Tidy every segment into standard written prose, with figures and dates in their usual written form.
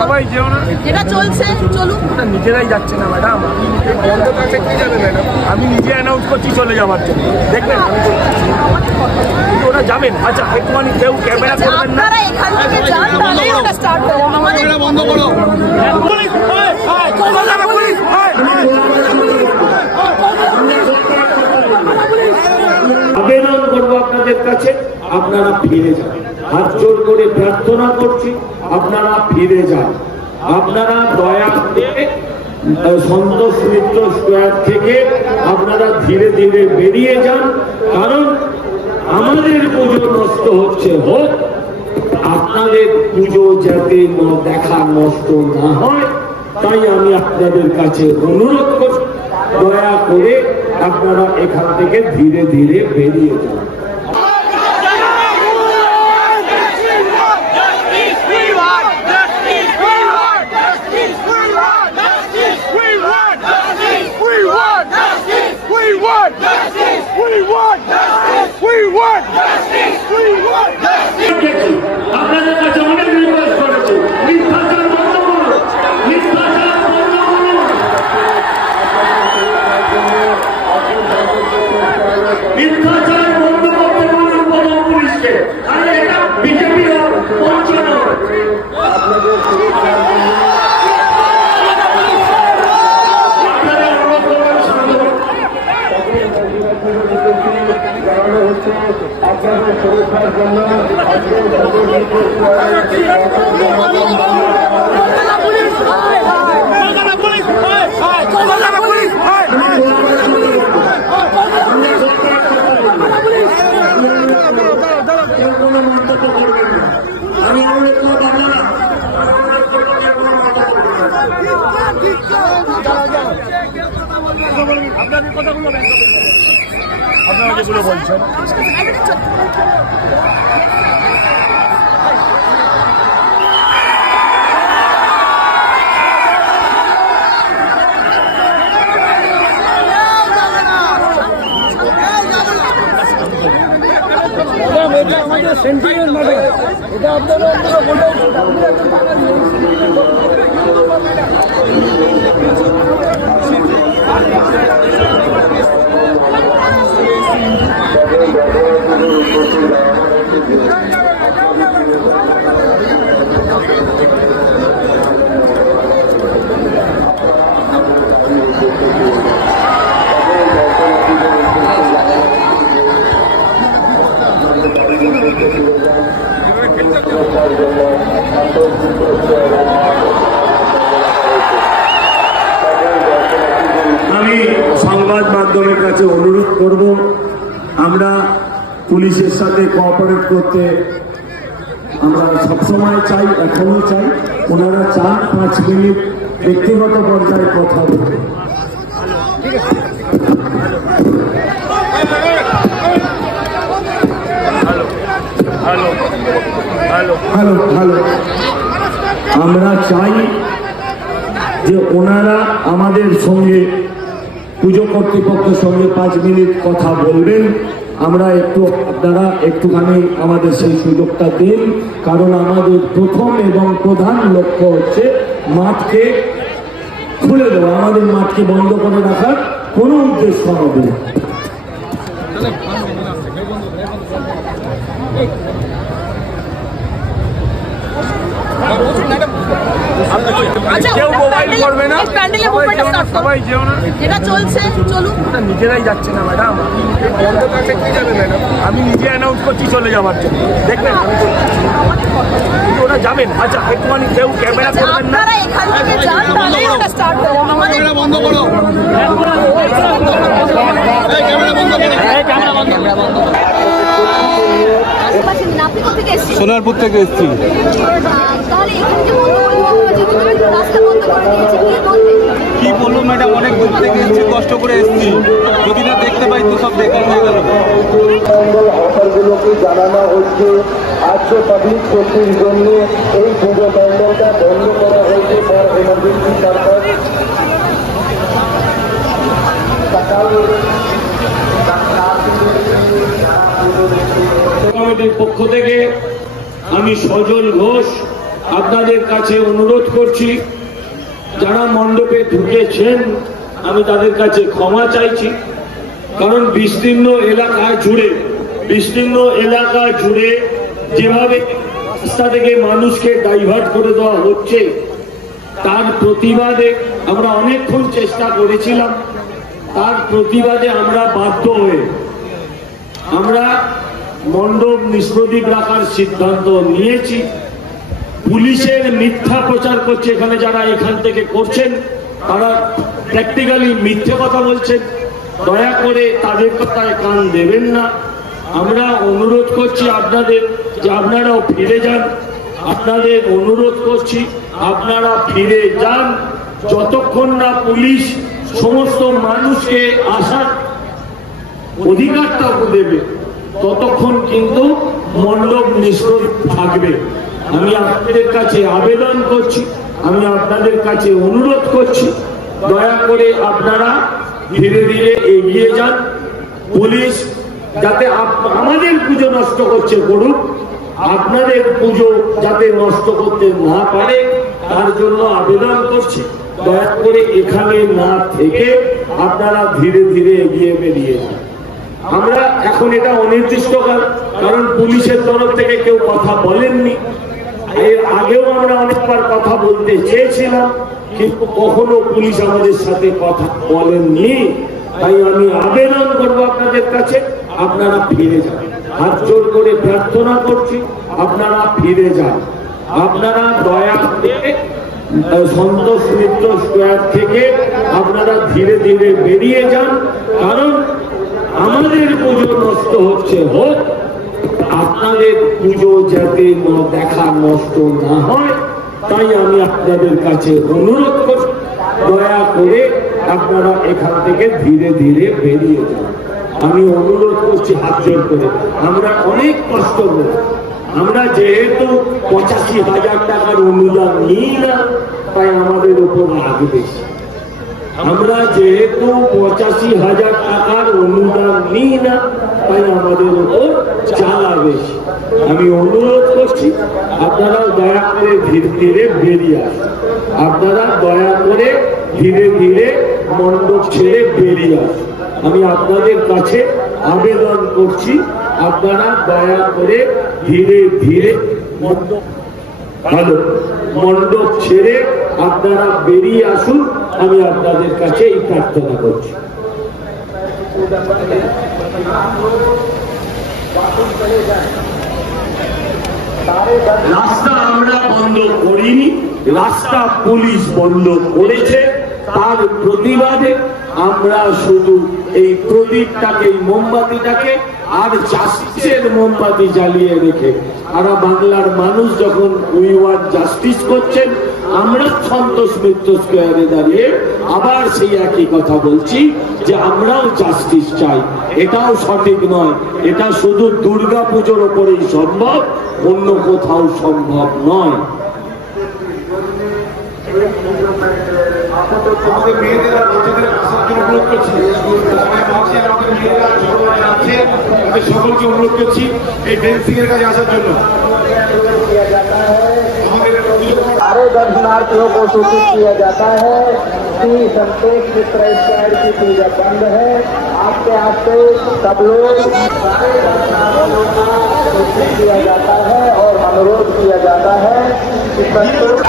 সবাই যেও না, এটা চলছে চলুক। ওটা নিজেরাই যাচ্ছে না ম্যাডাম, আমি নিজে অ্যানাউন্স করছি চলে যাওয়ার জন্য, দেখবেন আমি কিন্তু ওরা যাবেন। আচ্ছা একটুখানি কেউ ক্যামেরা করবেন না, আপনারা এখান থেকে যান, তাহলেই ওটা স্টার্ট হবে। আমাদের বন্ধ করো। আবেদন করবো আপনাদের কাছে, আপনারা ফিরে যান। হাত জোর করে প্রার্থনা করছি, আপনারা ফিরে যান। আপনারা দয়া করে সন্তোষ মিত্র স্কোয়ার থেকে আপনারা ধীরে ধীরে বেরিয়ে যান, কারণ আমাদের পুজো নষ্ট হচ্ছে হোক, আপনাদের পুজো যাতে দেখা নষ্ট না হয়, তাই আমি আপনাদের কাছে অনুরোধ করছি, দয়া করে আপনারা এখান থেকে ধীরে ধীরে বেরিয়ে যান। আপনাদের কাছে অনেক রিকোয়েস্ট করেছি, মিথ্যাচার বন্ধ করুন, মিথ্যাচার বন্ধ করুন, মিথ্যাচার বন্ধ করতে বলুন প্রধান পুলিশকে। আরে এটা বিজেপির মঞ্চ নয়। আপনারা অনুরোধ করবেন সামনে আপনাদের সুরক্ষার জন্য আমি অনুরোধ করবো আপনাদের কথাগুলো আপনারা যেগুলো বলছেন এটা আমাদের সেন্টিমেন্ট ম্যাডাম, এটা আপনারা বলে আমি সংবাদ মাধ্যমের কাছে অনুরোধ করব, আমরা পুলিশের সাথে কোঅপারেট করতে আমরা সবসময় চাই, এখনো চাই। ওনারা চান 5 মিনিট ব্যক্তিগত পর্যায়ে কথা বলতে। হ্যালো হ্যালো, আমরা চাই যে ওনারা আমাদের সঙ্গে, পুজো কর্তৃপক্ষের সঙ্গে 5 মিনিট কথা বলবেন। আমরা আপনারা একটুখানি আমাদের সেই সুযোগটা দিন, কারণ আমাদের প্রথম এবং প্রধান লক্ষ্য হচ্ছে মাঠকে খুলে দেওয়া। আমাদের মাঠকে বন্ধ করে রাখার কোনো উদ্দেশ্য হবে না। কেউ মোবাইল করবে না, সবাই যেও না, এটা চলছে চলুক। ওটা নিজেরাই যাচ্ছে না ম্যাডাম, আমি নিজে অ্যানাউন্স করছি চলে যাওয়ার জন্য, দেখবেন আমি কিন্তু ওরা যাবেন। আচ্ছা একটুখানি কেউ ক্যামেরা করবেন না, আপনারা এখান থেকে যান, তাহলেই ওটা স্টার্ট হবে। আমাদের বন্ধ করো। সোনারপুর থেকে এসেছি। কি বলবো ম্যাডাম, অনেক দূর থেকে এসেছি, কষ্ট করে এসেছি, যদি না দেখতে পাই তো সব বেকার হয়ে গেল। হকারগুলোকে জানানো হচ্ছে আজকে পাবলিক সেফটির জন্য এই পুজো প্যান্ডেলটা বন্ধ করা হয়েছে ফর এমার্জেন্সি পারপাস। কমিটির পক্ষ থেকে আমি সজল ঘোষ আপনাদের কাছে অনুরোধ করছি, যারা মণ্ডপে ঢুকেছেন আমি তাদের কাছে ক্ষমা চাইছি, কারণ বিস্তীর্ণ এলাকা জুড়ে যেভাবে রাস্তা থেকে মানুষকে ডাইভার্ট করে দেওয়া হচ্ছে, তার প্রতিবাদে আমরা অনেকক্ষণ চেষ্টা করেছিলাম। তার প্রতিবাদে আমরা বাধ্য হয়ে আমরা মণ্ডপ নিষ্প্রদীপ রাখার সিদ্ধান্ত নিয়েছি। পুলিশের মিথ্যা প্রচার করছে, এখানে যারা এখান থেকে করছেন তারা প্র্যাকটিক্যালি মিথ্যে কথা বলছেন। দয়া করে তাদের কথায় কান দেবেন না। আমরা অনুরোধ করছি আপনাদের যে আপনারাও ফিরে যান। আপনাদের অনুরোধ করছি আপনারা ফিরে যান। যতক্ষণ না পুলিশ সমস্ত মানুষকে আসার অধিকারটা দেবে ততক্ষণ কিন্তু মণ্ডপ নিষ্প্রদীপ থাকবে। আমি আপনাদের কাছে আবেদন করছি, আমি আপনাদের কাছে অনুরোধ করছি, দয়া করে আপনারা ধীরে ধীরে এগিয়ে যান। পুলিশ যাতে আমাদের পুজো নষ্ট করছে করুক, আপনাদের পুজো যাতে নষ্ট করতে না পারে তার জন্য আবেদন করছি। দয়া করে এখানে না থেকে আপনারা ধীরে ধীরে এগিয়ে বেরিয়ে যান। আমরা এখন এটা অনির্দিষ্টকাল, কারণ পুলিশের তরফ থেকে কেউ কথা বলেননি। এর আগেও আমরা অনেকবার কথা বলতে চেয়েছিলাম, কিন্তু কখনো পুলিশ আমাদের সাথে কথা বলেননি। তাই আমি আবেদন করবো আপনাদের কাছে, আপনারা ফিরে যান। হাত জোর করে প্রার্থনা করছি, আপনারা ফিরে যান। আপনারা দয়া করে সন্তোষ মিত্র স্কোয়ার থেকে আপনারা ধীরে ধীরে বেরিয়ে যান, কারণ আমাদের পুজো নষ্ট হচ্ছে হোক, আপনাদের পুজো যাতে দেখা নষ্ট না হয় তাই আমি আপনাদের কাছে অনুরোধ করছি, দয়া করে আপনারা এখান থেকে ধীরে ধীরে বেরিয়ে যান। আমি অনুরোধ করছি হাত জোর করে। আমরা অনেক কষ্ট করি, আমরা যেহেতু 85,000 টাকার অনুদান নিই না তাই আমাদের উপর রাগ বেশি। আমরা যেহেতু 85,000 টাকার অনুদান নিই না তাই আমাদের উপর জ্বালা বেশি। আমি অনুরোধ করছি আপনারা দয়া করে ধীরে ধীরে বেরিয়ে আসুন। আপনারা দয়া করে ধীরে ধীরে মণ্ডপ ছেড়ে বেরিয়ে আসুন। আমি আপনাদের কাছে আবেদন করছি, আপনারা দয়া করে ধীরে ধীরে মণ্ডপ ছেড়ে আপনারা বেরিয়ে আসুন। আমি আপনাদের কাছে এই প্রার্থনা করছি। রাস্তা আমরা বন্ধ করিনি, রাস্তা পুলিশ বন্ধ করেছে। তার প্রতিবাদে আমরা শুধু এই প্রদীপটাকে, এই মোমবাতিটাকে আর জাস্টিসের মোমবাতি জ্বালিয়ে রেখে সারা বাংলার মানুষ যখন উই ওয়ান্ট জাস্টিস করছেন, আমরা সন্তোষ মিত্র স্কোয়ারে দাঁড়িয়ে আবার সেই একই কথা বলছি যে আমরাও জাস্টিস চাই। এটাও সঠিক নয়, এটা শুধু দুর্গা পুজোর ওপরেই সম্ভব, অন্য কোথাও সম্ভব নয়। আমাদের মেয়েদের আর বাচ্চাদের আসার জন্য অনুরোধ করছি, আমাদের মেয়েরা ছোটবেলায় আছে, তাদের সকলকে অনুরোধ করছি এই ফেন্সিং এর কাজে আসার জন্য। सारे दर्शनार्थियों को सूचित किया जाता है कि संतोष मित्र स्क्वायर की पूजा बंद है। आस्ते आस्ते सब लोग सारे दर्शनार्थियों को सूचित किया जाता है और अनुरोध किया जाता है कि संतोष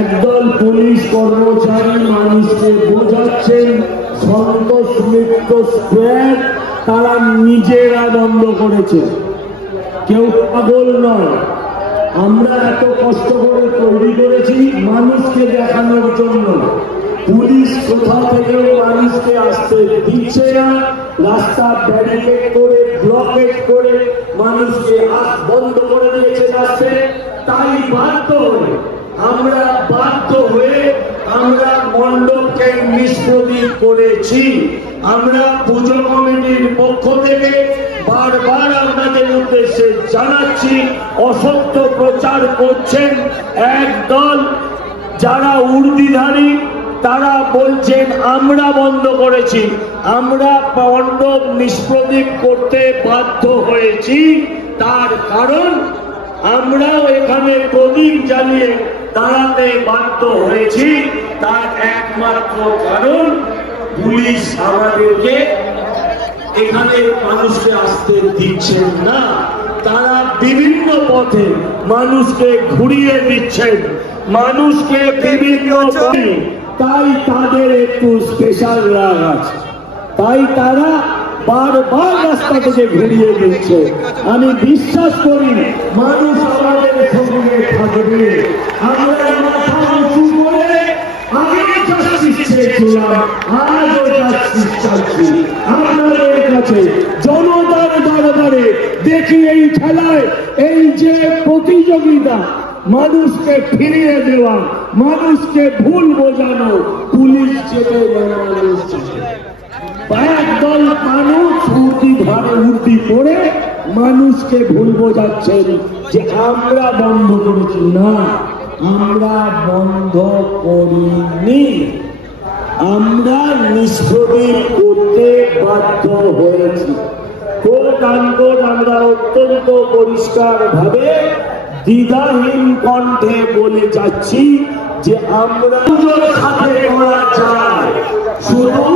একদল পুলিশ কর্মচারী মানুষকে বোঝাচ্ছেন সন্তোষ মিত্র স্কোয়ার তারা নিজেরা বন্ধ করেছে। কেউ পাগল নয়। আমরা এত কষ্ট করে তৈরি করেছি মানুষকে দেখানোর জন্য। পুলিশ কোথাও থেকে মানুষকে আসতে দিচ্ছে না, রাস্তা ব্যারিকেড করে ব্লকেট করে মানুষকে বন্ধ করে দিয়েছে রাস্তায়। তাই বাধ্য হয়ে আমরা মণ্ডপকে নিষ্প্রদীপ করেছি। আমরা পুজো কমিটির পক্ষ থেকে বারবার আপনাদের উদ্দেশ্যে জানাচ্ছি, অসত্য প্রচার করছেন একদল যারা উর্দিধারী, তারা বলছেন আমরা বন্ধ করেছি। আমরা মণ্ডপ নিষ্প্রদীপ করতে বাধ্য হয়েছি, তার কারণ আমরাও এখানে প্রদীপ জ্বালিয়ে দাঁড়াতে বাধ্য হয়েছি। তার একমাত্র কারণ পুলিশ আমাদেরকে এখানে মানুষকে আসতে দিচ্ছেন না। তারা বিভিন্ন পথে মানুষকে ঘুরিয়ে দিচ্ছেন, মানুষকে বিভিন্ন পথে। তাই তাদের একটু স্পেশাল রাগ আছে, তাই তারা বারবার রাস্তা থেকে ঘুরিয়ে দিচ্ছে। আমি বিশ্বাস করি মানুষ আমাদের সঙ্গে থাকবে। আমরা মাথা উঁচু করে আগে জাস্টিস চেয়েছিলাম, আজও জাস্টিস চাইছি আপনাদের কাছে। জনতার দরবারে দেখি এই খেলায় এই যে প্রতিযোগিতা, মানুষকে ফিরিয়ে দেওয়া, মানুষকে ভুল বোঝানো, পুলিশ চেপে মানুষ একদল মানুষ উর্দি করে মানুষকে ভুল বোঝাচ্ছেন যে আমরা বন্ধ করেছি। না, আমরা বন্ধ করিনি, আমরা নিষ্প্রদীপ করতে বাধ্য হয়েছি। কোট আনকোট আমরা অত্যন্ত পরিষ্কার ভাবে দ্বিধাহীন কণ্ঠে বলে যাচ্ছি যে আমরা পুজোর সাথে করা যায়, শুধু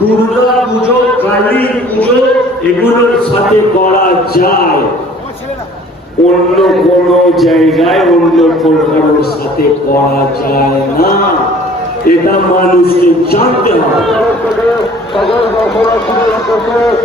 দুর্গা পুজো, কালী পুজো এগুলোর সাথে করা যায়, অন্য কোন জায়গায় অন্য কারোর সাথে করা যায় না। এটা মানুষকে জানতে হবে।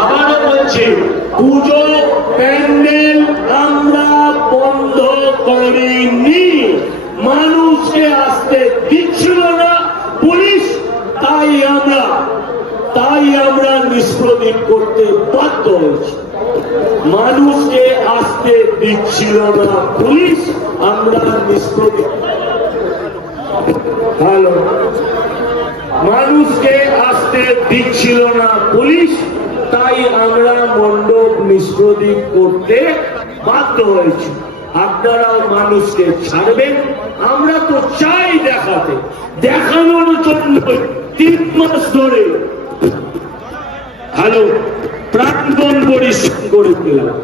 আবারও বলছি, পুজো প্যান্ডেল আমরা বন্ধ করিনি, মানুষকে আসতে দিচ্ছিল না পুলিশ, তাই আমরা নিষ্প্রদীপ করতে বাধ্য হয়েছি। মানুষকে আসতে দিচ্ছিল না পুলিশ, আমরা নিষ্প্রদীপ মানুষকে আসতে দিচ্ছিল না পুলিশ, তাই আমরা মণ্ডপ নিষ্প্রদীপ করতে বাধ্য হয়েছি। আপনারাও মানুষকে ছাড়বেন, আমরা তো চাই দেখানোর জন্য 3 মাস ধরে প্রাণপণ পরিশ্রম করে দিলাম।